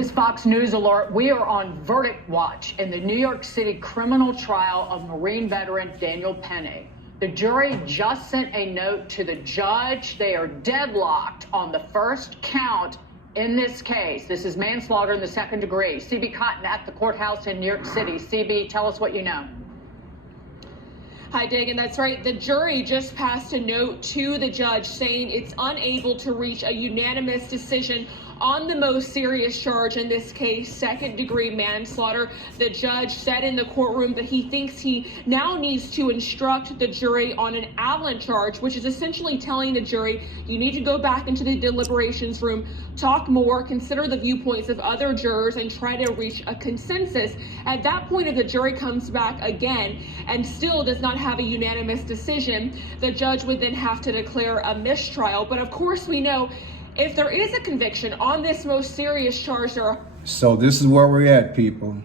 This Fox News alert, we are on verdict watch in the New York City criminal trial of Marine veteran Daniel Penny. The jury just sent a note to the judge. They are deadlocked on the first count in this case. This is manslaughter in the second degree. CB Cotton at the courthouse in New York City. CB, tell us what you know. Hi, Dagan. That's right. The jury just passed a note to the judge saying it's unable to reach a unanimous decision on the most serious charge in this case, second-degree manslaughter. The judge said in the courtroom that he thinks he now needs to instruct the jury on an Allen charge, which is essentially telling the jury, you need to go back into the deliberations room, talk more, consider the viewpoints of other jurors, and try to reach a consensus. At that point, if the jury comes back again and still does not have a unanimous decision, the judge would then have to declare a mistrial. But of course, we know if there is a conviction on this most serious charge, there are... So this is where we're at, people.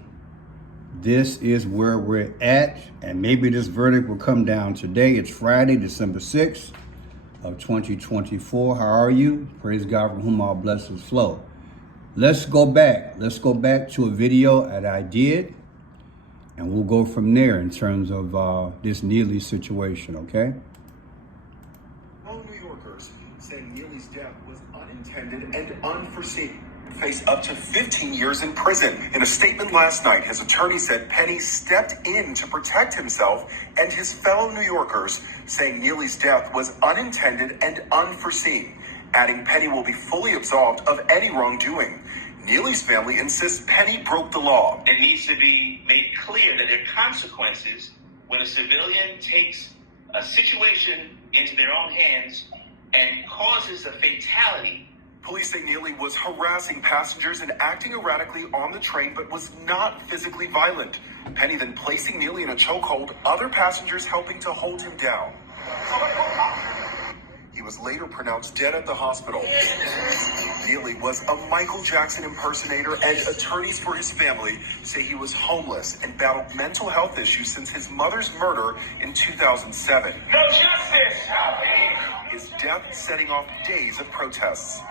This is where we're at, and maybe this verdict will come down today. It's Friday, December 6th of 2024. How are you? Praise God, from whom all blessings flow. Let's go back. Let's go back to a video that I did, and we'll go from there in terms of this Neely situation, okay? All New Yorkers saying Neely's death was unintended and unforeseen face up to 15 years in prison. In a statement last night, his attorney said Penny stepped in to protect himself and his fellow New Yorkers, saying Neely's death was unintended and unforeseen, adding Penny will be fully absolved of any wrongdoing. Neely's family insists Penny broke the law. It needs to be made clear that there are consequences when a civilian takes a situation into their own hands and causes a fatality. Police say Neely was harassing passengers and acting erratically on the train, but was not physically violent. Penny then placing Neely in a chokehold, other passengers helping to hold him down. He was later pronounced dead at the hospital. Neely was a Michael Jackson impersonator, and attorneys for his family say he was homeless and battled mental health issues since his mother's murder in 2007. No justice! His death setting off days of protests.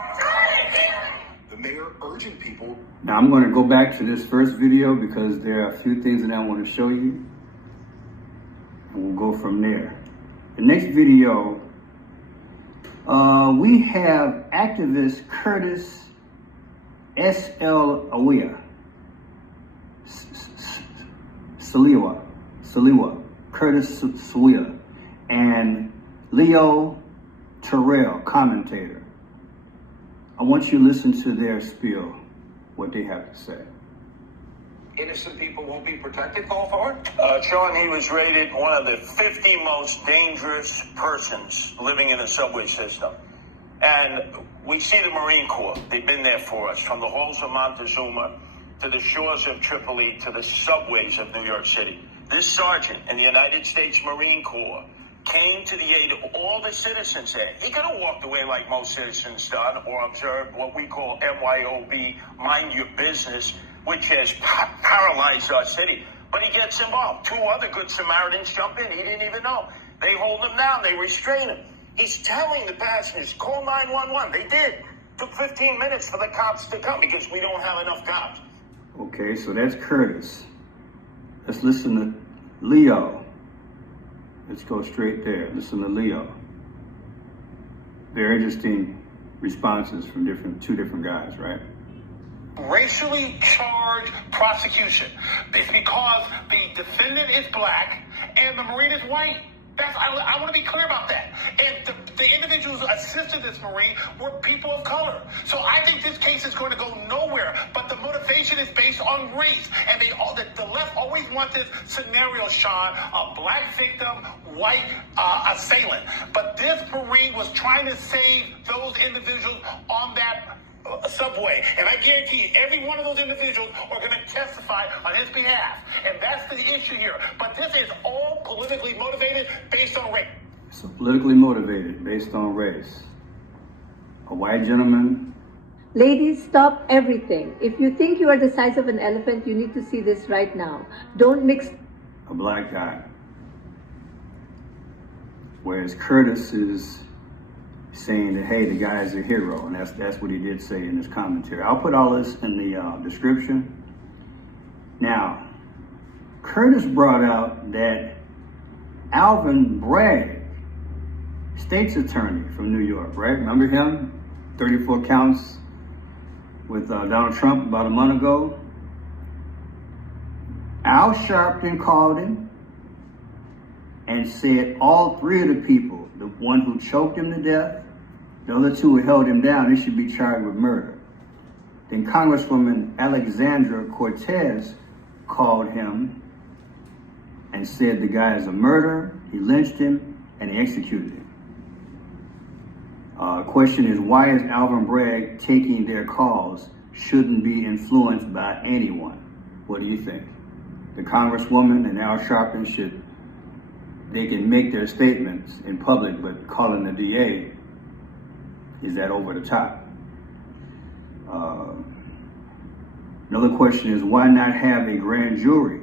The mayor urging people. Now I'm going to go back to this first video because there are a few things that I want to show you, and we'll go from there. The next video, we have activist Curtis S.L. Awia, Saliwa, Curtis Saliwa, and Leo Terrell, commentator. I want you to listen to their spiel, what they have to say. Innocent people won't be protected, call for it? Sean, he was rated one of the 50 most dangerous persons living in the subway system. And we see the Marine Corps. They've been there for us, from the halls of Montezuma to the shores of Tripoli to the subways of New York City. This sergeant in the United States Marine Corps came to the aid of all the citizens there. He could have walked away like most citizens done, or observed what we call MYOB, mind your business, which has paralyzed our city. But he gets involved. Two other good Samaritans jump in. He didn't even know. They hold him down. They restrain him. He's telling the passengers, call 911. They did. Took 15 minutes for the cops to come because we don't have enough cops. Okay, so that's Curtis. Let's listen to Leo. Let's go straight there. Listen to Leo. Very interesting responses from two different guys, right? Racially charged prosecution. It's because the defendant is black and the Marine is white. I want to be clear about that. And the individuals who assisted this Marine were people of color. So I think this case is going to go nowhere. But the motivation is based on race. And the left always wants this scenario, Sean, a black victim, white assailant. But this Marine was trying to save those individuals on that subway, and I guarantee you, every one of those individuals are going to testify on his behalf, and that's the issue here. But this is all politically motivated based on race. So politically motivated based on race. A white gentleman. Ladies, stop everything. If you think you are the size of an elephant, you need to see this right now. Don't mix. A black guy. Whereas Curtis is saying that, hey, the guy is a hero, and that's what he did say in his commentary. I'll put all this in the description. Now, Curtis brought out that Alvin Bragg, state's attorney from New York, right? Remember him? 34 counts with Donald Trump about a month ago. Al Sharpton called him and said all three of the people, the one who choked him to death, the other two who held him down, they should be charged with murder. Then Congresswoman Alexandra Cortez called him and said the guy is a murderer, he lynched him, and he executed him. Question is, why is Alvin Bragg taking their calls? Shouldn't be influenced by anyone. What do you think? The Congresswoman and Al Sharpton they can make their statements in public, but calling the DA, is that over the top? Another question is, why not have a grand jury?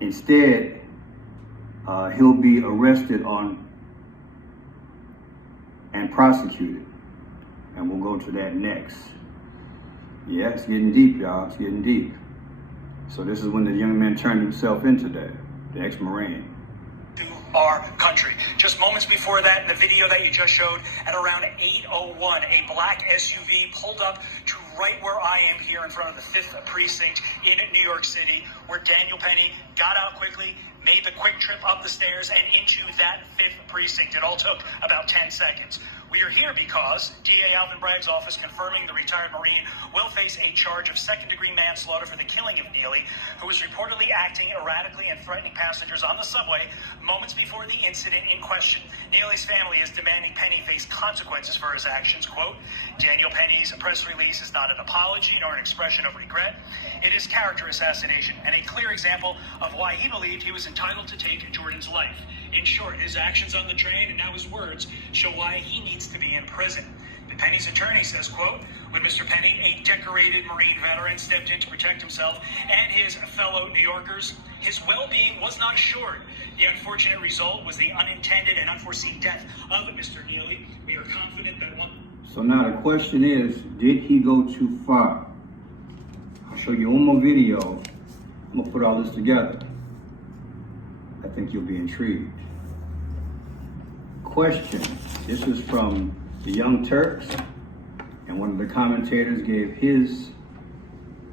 Instead, he'll be arrested and prosecuted. And we'll go to that next. Yeah, it's getting deep, y'all. It's getting deep. So this is when the young man turned himself in today, the ex-Marine. To our country. Just moments before that, in the video that you just showed, at around 8:01, a black SUV pulled up to right where I am here in front of the 5th Precinct in New York City, where Daniel Penny got out quickly, made the quick trip up the stairs and into that 5th Precinct. It all took about 10 seconds. We are here because DA Alvin Bragg's office confirming the retired Marine will face a charge of second-degree manslaughter for the killing of Neely, who was reportedly acting erratically and threatening passengers on the subway moments before the incident in question. Neely's family is demanding Penny face consequences for his actions. Quote, Daniel Penny's press release is not an apology nor an expression of regret. It is character assassination and a clear example of why he believed he was entitled to take Jordan's life. In short, his actions on the train and now his words show why he needs to be in prison. The Penny's attorney says, quote, when Mr. Penny, a decorated Marine veteran, stepped in to protect himself and his fellow New Yorkers, his well-being was not assured. The unfortunate result was the unintended and unforeseen death of Mr. Neely. We are confident that one... So now the question is, did he go too far? I'll show you one more video. I'm gonna put all this together. I think you'll be intrigued. Question, this is from the Young Turks, and one of the commentators gave his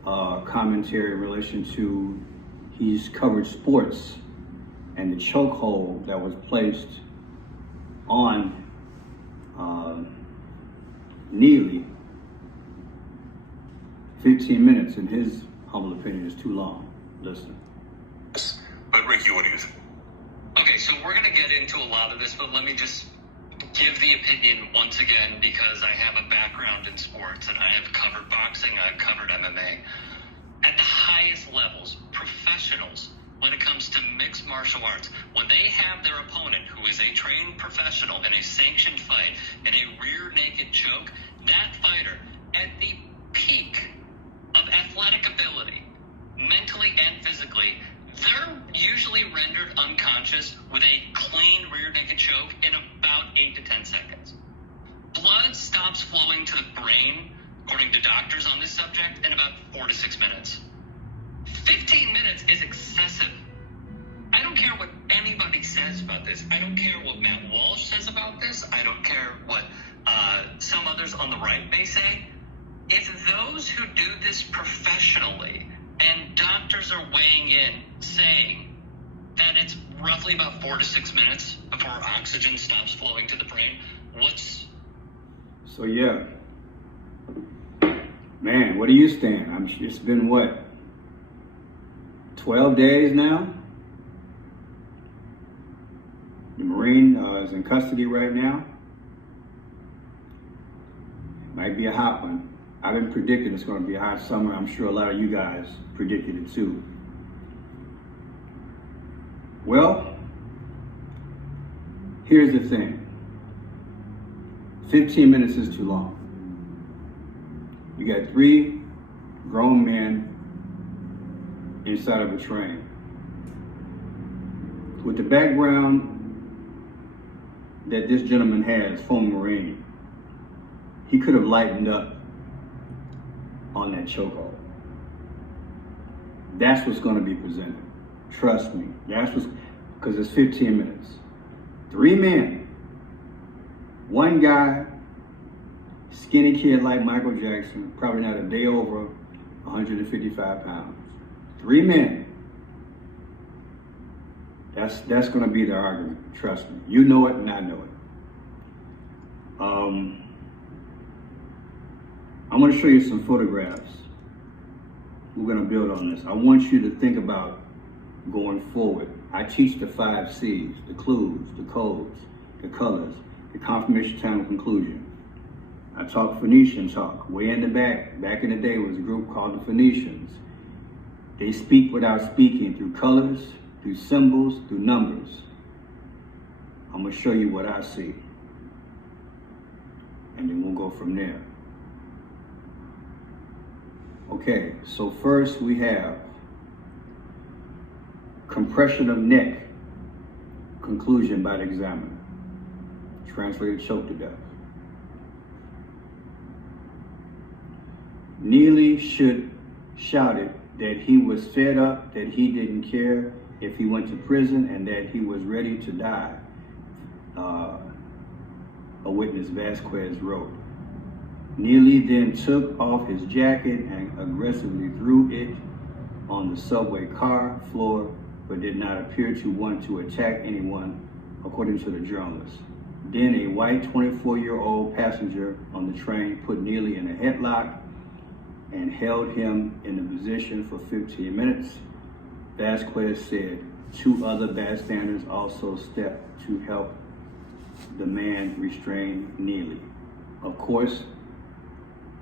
commentary in relation to, he's covered sports and the chokehold that was placed on Neely. 15 minutes, in his humble opinion, is too long. Listen. But Ricky, what do you think? Okay, so we're going to get into a lot of this, but let me just give the opinion once again, because I have a background in sports and I have covered boxing, I've covered MMA. At the highest levels, professionals, when it comes to mixed martial arts, when they have their opponent who is a trained professional in a sanctioned fight, in a rear naked choke, that fighter at the peak of athletic ability, mentally and physically, they're usually rendered unconscious with a clean rear naked choke in about 8 to 10 seconds. Blood stops flowing to the brain, according to doctors on this subject, in about 4 to 6 minutes. 15 minutes is excessive. I don't care what anybody says about this. I don't care what Matt Walsh says about this. I don't care what some others on the right may say. If those who do this professionally, and doctors are weighing in saying that it's roughly about 4 to 6 minutes before oxygen stops flowing to the brain, So yeah, man, what do you stand? It's been what, 12 days now? The Marine is in custody right now. Might be a hot one. I've been predicting it's going to be a hot summer. I'm sure a lot of you guys predicted it too. Well, here's the thing. 15 minutes is too long. You got 3 grown men inside of a train. With the background that this gentleman has, former Marine, he could have lightened up on that chokehold. That's what's going to be presented. Trust me. That's what's, because it's 15 minutes. 3 men. One guy, skinny kid like Michael Jackson, probably not a day over 155 pounds. 3 men. That's going to be the argument. Trust me. You know it and I know it. I'm going to show you some photographs. We're going to build on this. I want you to think about going forward. I teach the 5 C's, the clues, the codes, the colors, the confirmation, time, and conclusion. I talk Phoenician talk. Way in the back in the day was a group called the Phoenicians. They speak without speaking, through colors, through symbols, through numbers. I'm going to show you what I see. And then we'll go from there. Okay, so first we have compression of neck, conclusion by the examiner. Translated, choked to death. Neely shouted that he was fed up, that he didn't care if he went to prison, and that he was ready to die. A witness, Vasquez, wrote. Neely then took off his jacket and aggressively threw it on the subway car floor, but did not appear to want to attack anyone, according to the journalist. Then a white 24-year-old passenger on the train put Neely in a headlock and held him in the position for 15 minutes. Vasquez said 2 other bystanders also stepped to help the man restrain Neely. Of course,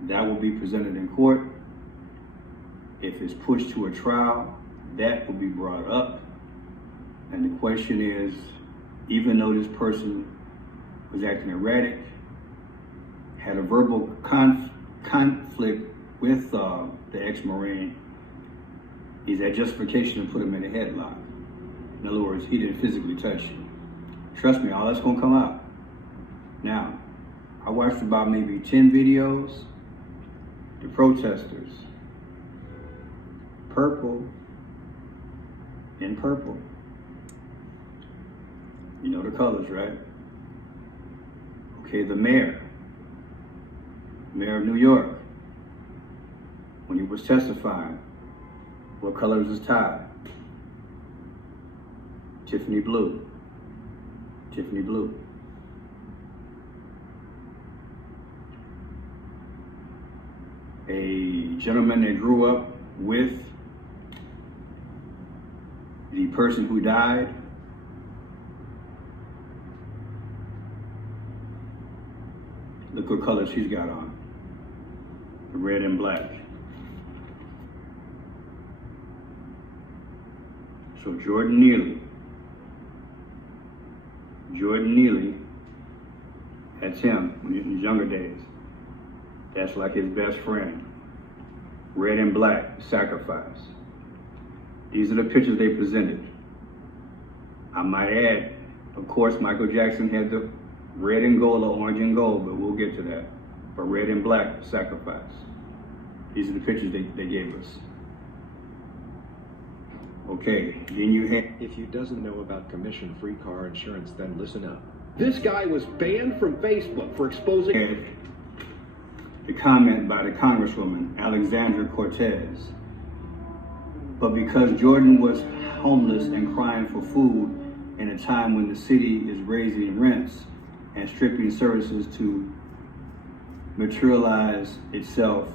that will be presented in court. If it's pushed to a trial, that will be brought up. And the question is, even though this person was acting erratic, had a verbal conflict with the ex-Marine, is that justification to put him in a headlock? In other words, he didn't physically touch you. Trust me, all that's gonna come out. Now, I watched about maybe 10 videos. The protesters, purple in purple. You know the colors, right? Okay, the mayor of New York, when he was testifying, what color was his tie? Tiffany blue. Tiffany blue. A gentleman that grew up with the person who died. Look what color she's got on. The red and black. So Jordan Neely. That's him in his younger days. That's like his best friend. Red and black, sacrifice. These are the pictures they presented. I might add, of course, Michael Jackson had the red and gold or orange and gold, but we'll get to that. But red and black, sacrifice. These are the pictures they gave us. Okay, then you have... If you doesn't know about commission-free car insurance, then listen up. This guy was banned from Facebook for exposing... The comment by the Congresswoman, Alexandra Cortez. But because Jordan was homeless and crying for food in a time when the city is raising rents and stripping services to materialize itself,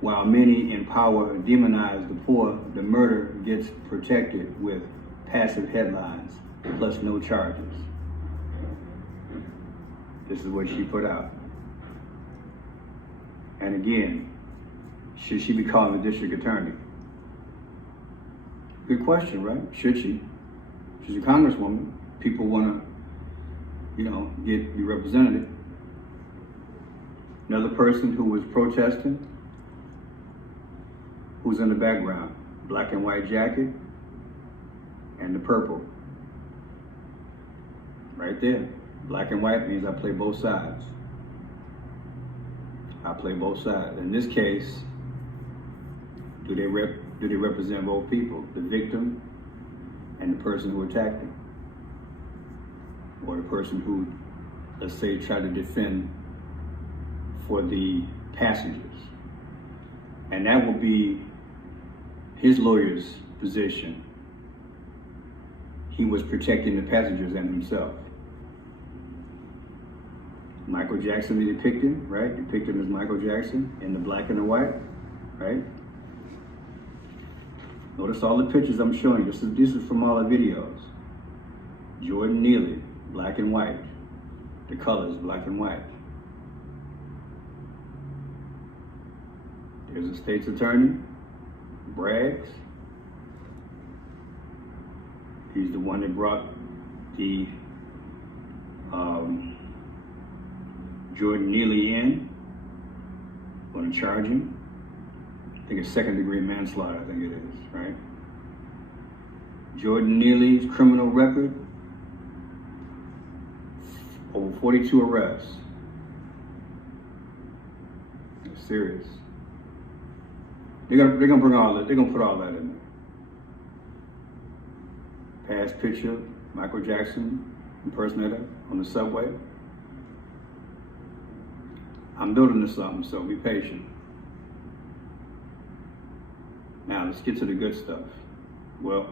while many in power demonize the poor, the murder gets protected with passive headlines plus no charges. This is what she put out. And again, should she be calling the district attorney? Good question, right? Should she? She's a congresswoman. People want to, be represented. Another person who was protesting, who's in the background, black and white jacket, and the purple. Right there. Black and white means I play both sides. I play both sides. In this case, do they represent both people? The victim and the person who attacked them? Or the person who, let's say, tried to defend for the passengers? And that will be his lawyer's position. He was protecting the passengers and himself. Michael Jackson depicted, right? Depicted as Michael Jackson in the black and the white, right? Notice all the pictures I'm showing you. This is from all the videos. Jordan Neely, black and white. The colors, black and white. There's a state's attorney, Braggs. He's the one that brought the Jordan Neely in, going to charge him. I think it's second-degree manslaughter, I think it is, right? Jordan Neely's criminal record, over 42 arrests. It's serious. They're gonna bring all that. They're gonna put all that in there. Past picture, Michael Jackson impersonator on the subway. I'm building to something, so be patient. Now let's get to the good stuff. Well,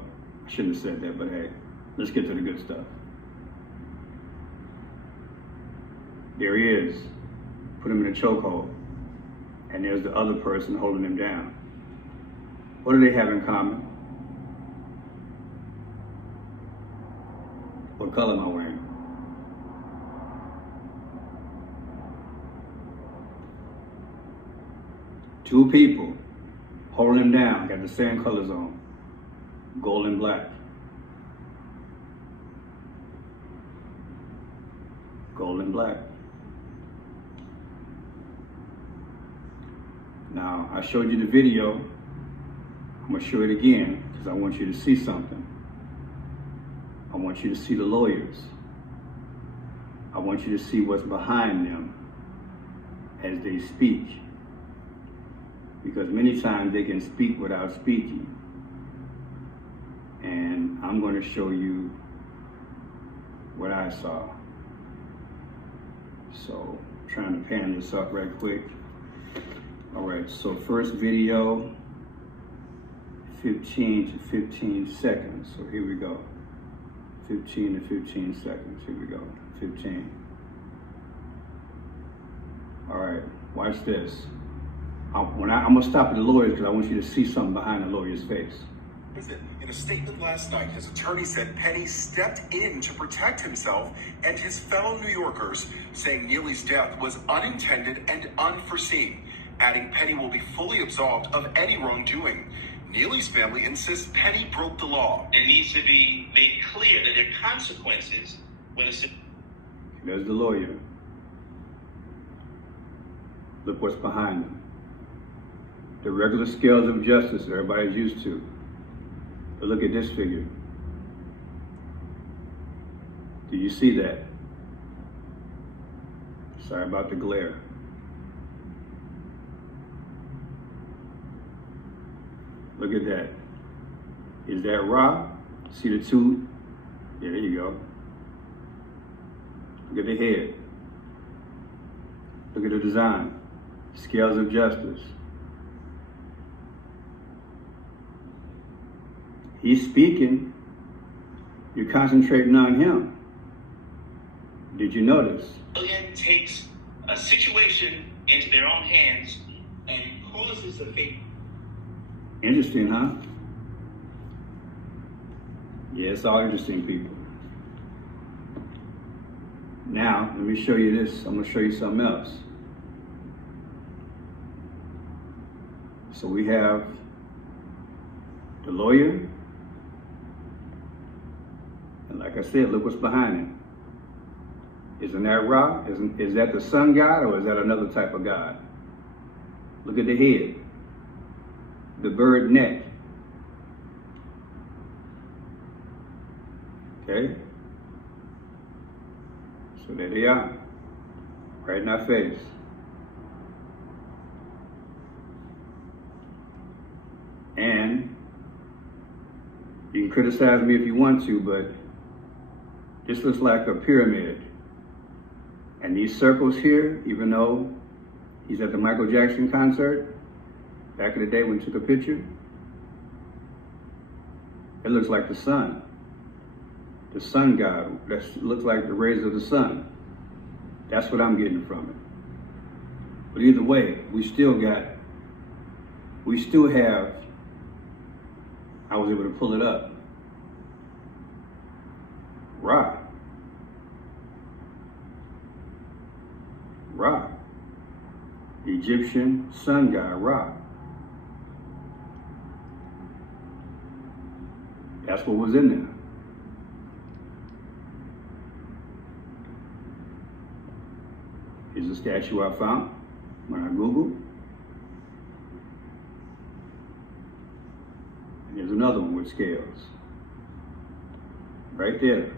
I shouldn't have said that, but hey, let's get to the good stuff. There he is. Put him in a chokehold. And there's the other person holding him down. What do they have in common? What color am I wearing? Two people holding him down, got the same colors on. Gold and black. Gold and black. Now, I showed you the video. I'm gonna show it again because I want you to see something. I want you to see the lawyers. I want you to see what's behind them as they speak. Because many times they can speak without speaking. And I'm going to show you what I saw. So, trying to pan this up right quick. All right, so first video, 15 to 15 seconds. So here we go. 15 to 15 seconds. Here we go. 15. All right, watch this. I'm going to stop at the lawyers because I want you to see something behind the lawyer's face. In a statement last night, his attorney said Penny stepped in to protect himself and his fellow New Yorkers, saying Neely's death was unintended and unforeseen, adding Penny will be fully absolved of any wrongdoing. Neely's family insists Penny broke the law. It needs to be made clear that there are consequences when a... There's the lawyer. Look what's behind him. The regular scales of justice that everybody's used to. But look at this figure. Do you see that? Sorry about the glare. Look at that. Is that Ra? See the two? Yeah, there you go. Look at the head. Look at the design. Scales of justice. He's speaking. You're concentrating on him. Did you notice? Civilian takes a situation into their own hands and causes the fate. Interesting, huh? Yeah, it's all interesting, people. Now, let me show you this. I'm going to show you something else. So we have the lawyer. And like I said, look what's behind him. Isn't that Ra? Is that the sun god or is that another type of god? Look at the head. The bird neck. Okay? So there they are, right in our face. And you can criticize me if you want to, but this looks like a pyramid. And these circles here, even though he's at the Michael Jackson concert back in the day when he took a picture, it looks like the sun. The sun god, that looks like the rays of the sun. That's what I'm getting from it. But either way, we still have, I was able to pull it up. Ra. Egyptian sun god, Ra. That's what was in there. Here's a statue I found when I Googled. And here's another one with scales. Right there.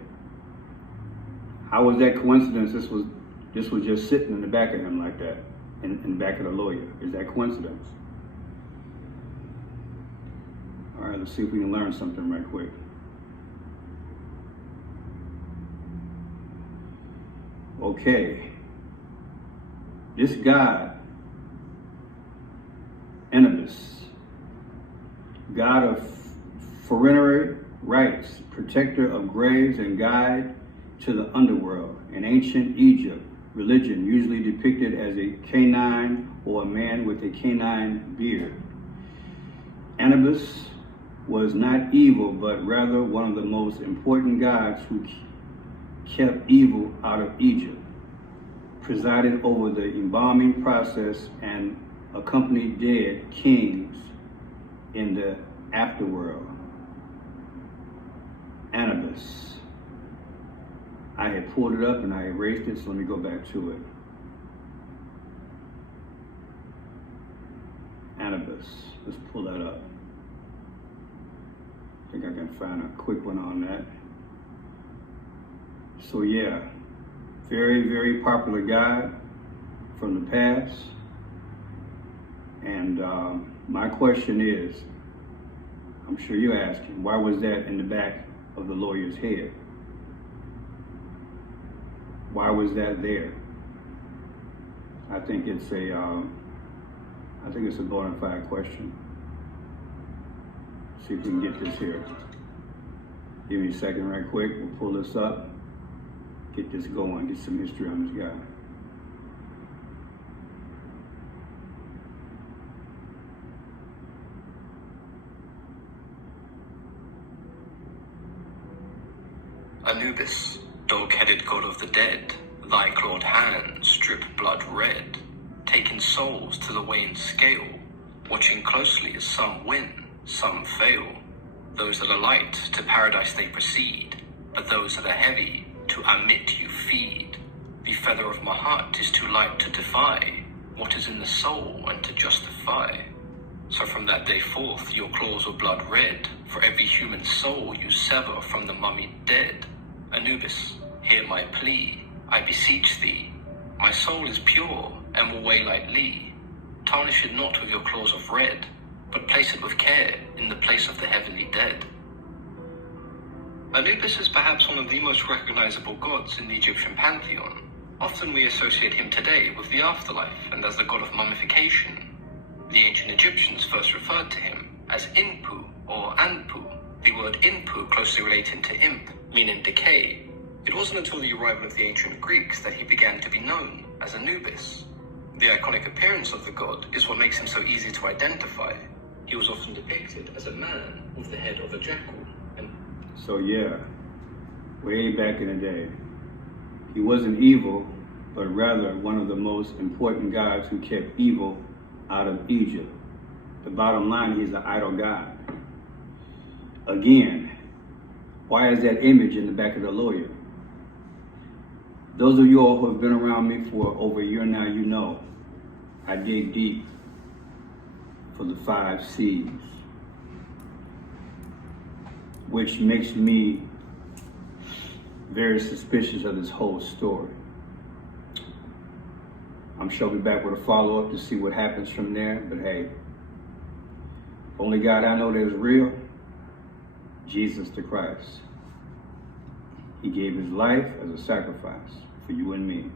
How was that coincidence? This was just sitting in the back of him like that, in the back of the lawyer. Is that coincidence? All right, let's see if we can learn something right quick. Okay. This god, Anubis, god of funerary rites, protector of graves and guide to the underworld. In ancient Egypt, religion usually depicted as a canine or a man with a canine beard. Anubis was not evil, but rather one of the most important gods who kept evil out of Egypt, presided over the embalming process, and accompanied dead kings in the afterworld. Anubis. I had pulled it up and I erased it, so let me go back to it. Anubis. Let's pull that up. I think I can find a quick one on that. So yeah, very, very popular god from the past. And my question is, I'm sure you're asking, why was that in the back of the lawyer's head? Why was that there? I think it's a bona fide question. See if we can get this here. Give me a second right quick, we'll pull this up, get this going, get some history on this guy. Anubis, dog-headed god of the dead, thy clawed hands drip blood red, taking souls to the weighing scale, watching closely as some win, some fail. Those that are light, to paradise they proceed, but those that are heavy, to Amit you feed. The feather of my heart is too light to defy what is in the soul and to justify. So from that day forth your claws were blood red, for every human soul you sever from the mummied dead. Anubis, hear my plea, I beseech thee. My soul is pure and will weigh lightly. Tarnish it not with your claws of red, but place it with care in the place of the heavenly dead. Anubis is perhaps one of the most recognizable gods in the Egyptian pantheon. Often we associate him today with the afterlife and as the god of mummification. The ancient Egyptians first referred to him as Inpu or Anpu, the word Inpu closely relating to imp, meaning decay. It wasn't until the arrival of the ancient Greeks that he began to be known as Anubis. The iconic appearance of the god is what makes him so easy to identify. He was often depicted as a man with the head of a jackal. So yeah, way back in the day, he wasn't evil, but rather one of the most important gods who kept evil out of Egypt. The bottom line, he's an idol god. Again, why is that image in the back of the lawyer? Those of you all who have been around me for over a year now, you know I dig deep for the 5 C's, which makes me very suspicious of this whole story. I'm sure I'll be back with a follow-up to see what happens from there. But hey, only God I know that is real, Jesus the Christ. He gave his life as a sacrifice for you and me,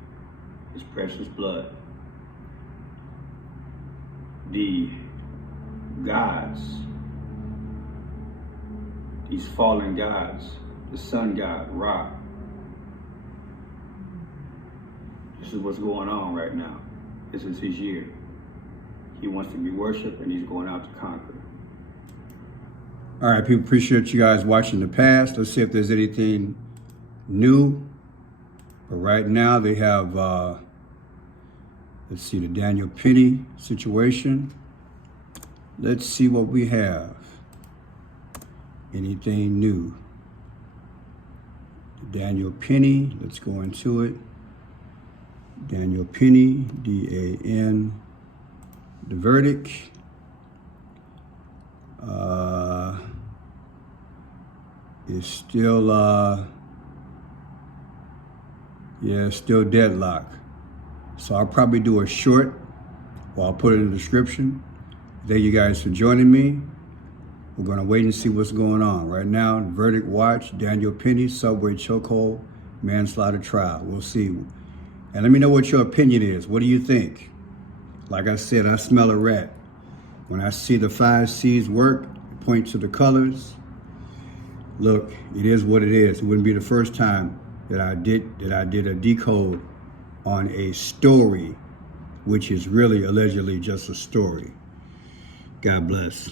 his precious blood. The gods, these fallen gods, the sun god, Ra. This is what's going on right now. This is his year. He wants to be worshiped and he's going out to conquer. All right, people, appreciate you guys watching the past. Let's see if there's anything new. But right now they have, let's see, the Daniel Penny situation. Let's see what we have. Anything new? Daniel Penny, let's go into it. Daniel Penny, D-A-N, the verdict. Is still, still deadlocked. So I'll probably do a short, or I'll put it in the description. Thank you guys for joining me. We're gonna wait and see what's going on. Right now, verdict watch, Daniel Penny, subway chokehold, manslaughter trial. We'll see. And let me know what your opinion is. What do you think? Like I said, I smell a rat. When I see the 5 C's work, point to the colors. Look, it is what it is. It wouldn't be the first time that I did a decode on a story, which is really allegedly just a story. God bless.